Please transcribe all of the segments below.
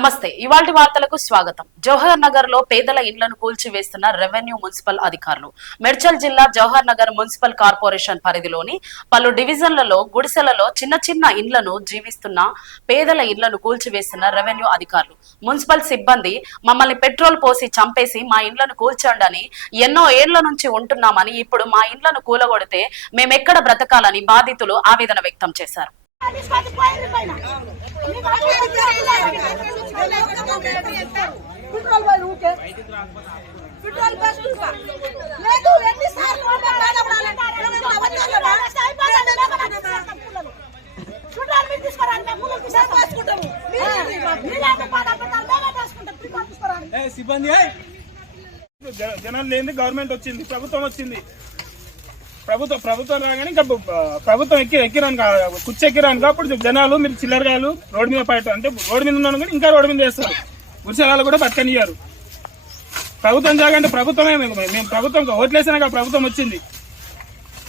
నమస్తే. ఇవాల్టి వార్తలకు స్వాగతం. జవహర్ నగర్ లో పేదల ఇళ్లను కూల్చివేస్తున్న రెవెన్యూ మున్సిపల్ అధికారులు. మేడ్చల్ జిల్లా జవహర్ నగర్ మున్సిపల్ కార్పొరేషన్ పరిధిలోని పలు డివిజన్లలో గుడిసెలలో చిన్న చిన్న ఇళ్లను జీవిస్తున్న పేదల ఇళ్లను కూల్చివేస్తున్న రెవెన్యూ అధికారులు. మున్సిపల్ సిబ్బంది మమ్మల్ని పెట్రోల్ పోసి చంపేసి మా ఇళ్లను కూల్చండి, ఎన్నో ఏళ్ల నుంచి ఉంటున్నామని, ఇప్పుడు మా ఇళ్లను కూలగొడితే మేమెక్కడ బ్రతకాలని బాధితులు ఆవేదన వ్యక్తం చేశారు. సిబ్బంది జనాలు లేని గవర్నమెంట్ వచ్చింది, ప్రభుత్వం వచ్చింది. ప్రభుత్వం రాగానే ఇంకా ప్రభుత్వం ఎక్కిరాను కుచ్చెక్కిరాను అప్పుడు జనాలు మీరు చిల్లరగాలు రోడ్డు మీద పడటం అంటే రోడ్డు మీద ఉన్నాను కానీ ఇంకా రోడ్డు మీద వేస్తారు. గుడిసెలాలు కూడా బతకనియ్యారు. ప్రభుత్వం జాగంటే ప్రభుత్వమే మేము ప్రభుత్వం ఓట్లేసినాక ప్రభుత్వం వచ్చింది.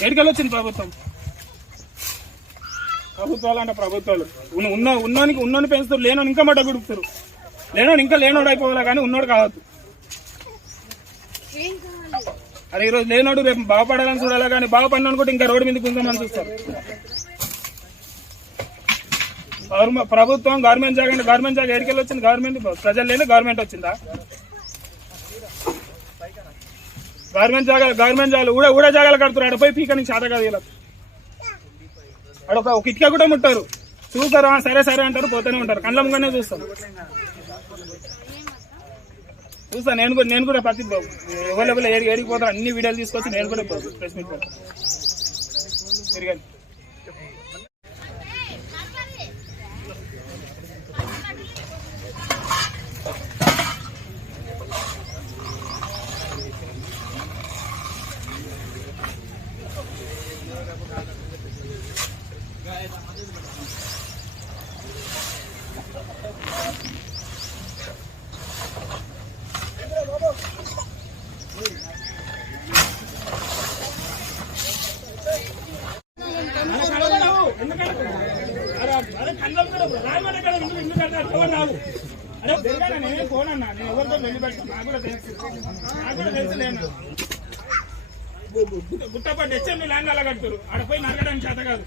ఎడికలు వచ్చింది ప్రభుత్వం. ప్రభుత్వాలు అంటే ప్రభుత్వాలు ఉన్నోని పెంచుతారు, లేనోని ఇంకా మడ్డ గుడుపుతారు. లేనోడు ఇంకా లేనోడు అయిపోవాలి కానీ ఉన్నోడు కావద్దు. అది ఈరోజు లేనోడు రేపు బాగుపడాలని చూడాలి కానీ బాగుపడిన అనుకుంటే ఇంకా రోడ్డు మీద కుందామని చూస్తారు. ప్రభుత్వం గవర్నమెంట్ జాగా అంటే గవర్నమెంట్ జాగా ఎడికెళ్ళి వచ్చింది. గవర్నమెంట్ ప్రజలు లేని గవర్నమెంట్ వచ్చిందా? గవర్నమెంట్ జాగాలు ఊడ జాగాలు కడుతున్నారు. ఆడపోయి పీక నుంచి శాత కాదు. ఇలా ఆడ ఒక ఇటుక కూడా ముట్టారు. చూస్తారు, సరే సరే అంటారు, పోతూనే ఉంటారు. కళ్ళ ముంగనే చూస్తాను. నేను కూడా ప్రతి ఎవరు ఏడికిపోతారు అన్ని వీడియోలు తీసుకొచ్చి నేను కూడా ప్రెస్ మీట్ పెడతాను. తిరిగాను నేనే ఫోన్ అన్నా. నేను ఎవరితో వెళ్ళి పెడతాను. నాకు కూడా తెలుసు. లేను గుట్టపట్టి హెచ్ఎంని ల్యాండ్ అలా కడుతున్నారు. ఆడపోయి నరకడానికి చేత కాదు.